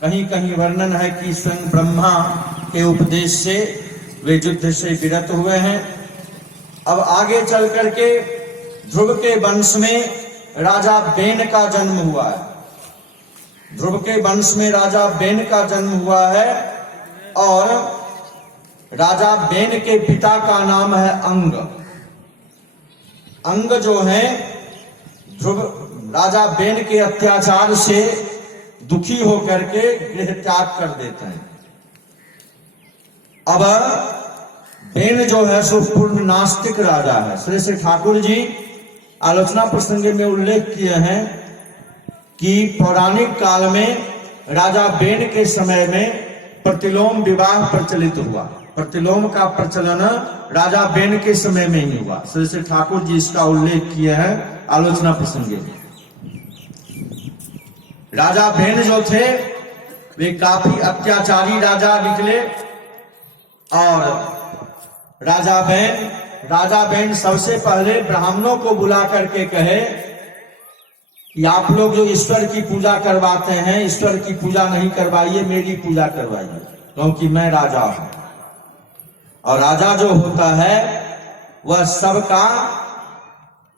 कहीं कहीं वर्णन है कि स्वयं ब्रह्मा के उपदेश से वे युद्ध से विरत हुए हैं। अब आगे चल करके ध्रुव के वंश में राजा बेन का जन्म हुआ है। ध्रुव के वंश में राजा बेन का जन्म हुआ है और राजा बेन के पिता का नाम है अंग। अंग जो है ध्रुव राजा बेन के अत्याचार से दुखी होकर के गृह त्याग कर देते हैं। अब बेन जो है सो पूर्ण नास्तिक राजा है। श्री श्री ठाकुर जी आलोचना प्रसंग में उल्लेख किए हैं कि पौराणिक काल में राजा बेन के समय में प्रतिलोम विवाह प्रचलित हुआ। प्रतिलोम का प्रचलन राजा बेन के समय में ही हुआ। श्री श्री ठाकुर जी इसका उल्लेख किए हैं आलोचना प्रसंग में। राजा बेन जो थे वे काफी अत्याचारी राजा निकले और राजा बेन सबसे पहले ब्राह्मणों को बुला करके कहे कि आप लोग जो ईश्वर की पूजा करवाते हैं, ईश्वर की पूजा नहीं करवाइए, मेरी पूजा करवाइए, क्योंकि मैं राजा हूं। और राजा जो होता है वह सबका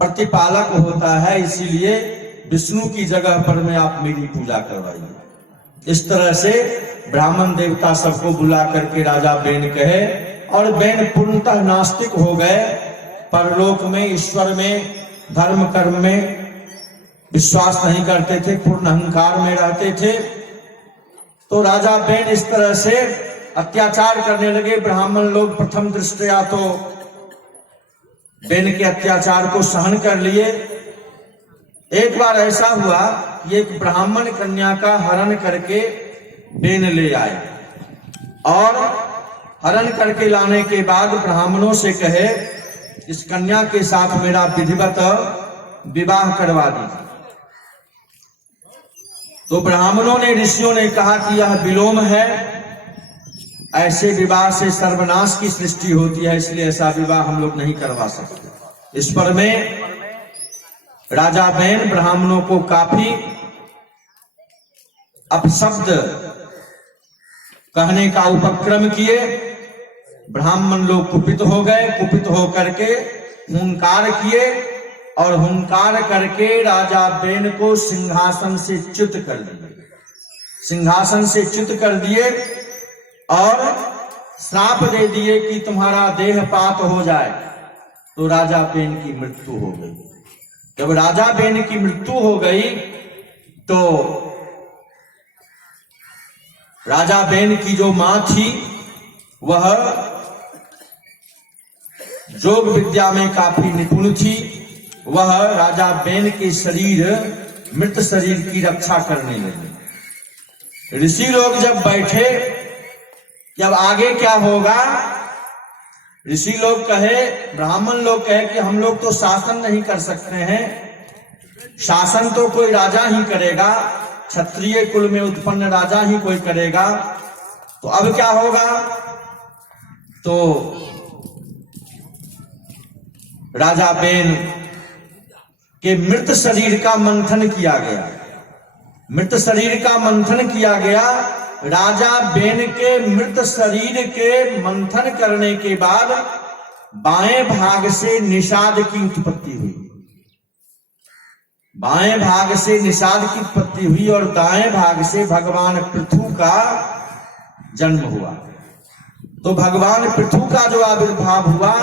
प्रतिपालक होता है, इसीलिए विष्णु की जगह पर में आप मेरी पूजा करवाइए। इस तरह से ब्राह्मण देवता सबको बुला करके राजा बेन कहे और बेन पूर्णतः नास्तिक हो गए। परलोक में, ईश्वर में, धर्म कर्म में विश्वास नहीं करते थे, पूर्ण अहंकार में रहते थे। तो राजा बेन इस तरह से अत्याचार करने लगे। ब्राह्मण लोग प्रथम दृष्टया तो बेन के अत्याचार को सहन कर लिए। एक बार ऐसा हुआ कि एक ब्राह्मण कन्या का हरण करके बेन ले आए और हरण करके लाने के बाद ब्राह्मणों से कहे इस कन्या के साथ मेरा विधिवत विवाह करवा दीजिए। तो ब्राह्मणों ने, ऋषियों ने कहा कि यह विलोम है, ऐसे विवाह से सर्वनाश की सृष्टि होती है, इसलिए ऐसा विवाह हम लोग नहीं करवा सकते। इस पर में राजा बेन ब्राह्मणों को काफी अपशब्द कहने का उपक्रम किए। ब्राह्मण लोग कुपित हो गए। कुपित होकर के हुंकार किए और हुंकार करके राजा बेन को सिंहासन से च्युत कर दिए। सिंहासन से च्युत कर दिए और श्राप दे दिए कि तुम्हारा देहपात हो जाए। तो राजा बेन की मृत्यु हो गई। जब राजा बेन की मृत्यु हो गई तो राजा बेन की जो मां थी वह योग विद्या में काफी निपुण थी। वह राजा बेन के शरीर, मृत शरीर की रक्षा करने लगी। ऋषि लोग जब बैठे कि अब आगे क्या होगा, ऋषि लोग कहे, ब्राह्मण लोग कहे कि हम लोग तो शासन नहीं कर सकते हैं, शासन तो कोई राजा ही करेगा, क्षत्रिय कुल में उत्पन्न राजा ही कोई करेगा, तो अब क्या होगा। तो राजा बेन के मृत शरीर का मंथन किया गया। मृत शरीर का मंथन किया गया। राजा बेन के मृत शरीर के मंथन करने के बाद बाएं भाग से निषाद की उत्पत्ति हुई। बाएं भाग से निषाद की उत्पत्ति हुई और दाएं भाग से भगवान पृथु का जन्म हुआ। तो भगवान पृथु का जो आविर्भाव हुआ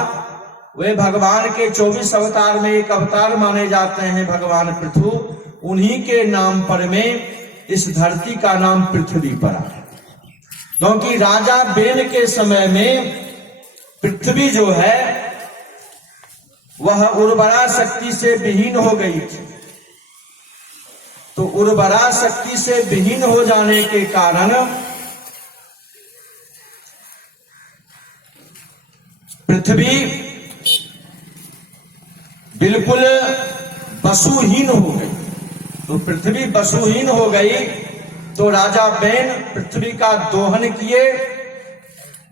वे भगवान के 24 अवतार में एक अवतार माने जाते हैं भगवान पृथु। उन्हीं के नाम पर में इस धरती का नाम पृथ्वी पड़ा, क्योंकि राजा बेन के समय में पृथ्वी जो है वह उर्वरा शक्ति से विहीन हो गई थी। तो उर्वरा शक्ति से विहीन हो जाने के कारण पृथ्वी बिल्कुल वसुहीन हो गई। तो पृथ्वी वसुहीन हो गई तो राजा बेन पृथ्वी का दोहन किए।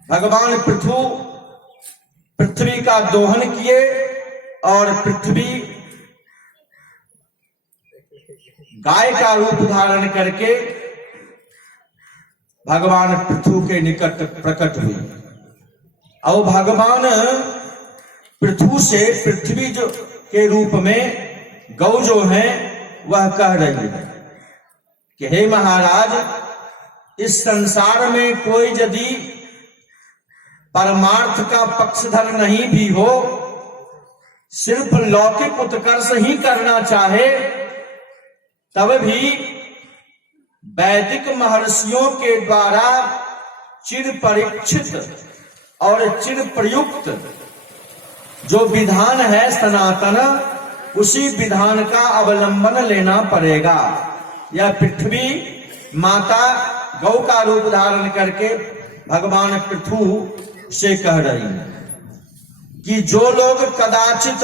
भगवान पृथु पृथ्वी का दोहन किए और पृथ्वी गाय का रूप धारण करके भगवान पृथु के निकट प्रकट हुई। और भगवान पृथु से पृथ्वी जो के रूप में गौ जो है वह कह रही है कि हे महाराज, इस संसार में कोई यदि परमार्थ का पक्षधर नहीं भी हो, सिर्फ लौकिक उत्कर्ष ही करना चाहे, तब भी वैदिक महर्षियों के द्वारा चिर परीक्षित और चिर प्रयुक्त जो विधान है सनातन, उसी विधान का अवलंबन लेना पड़ेगा। यह पृथ्वी माता गौ का रूप धारण करके भगवान पृथु से कह रही है कि जो लोग कदाचित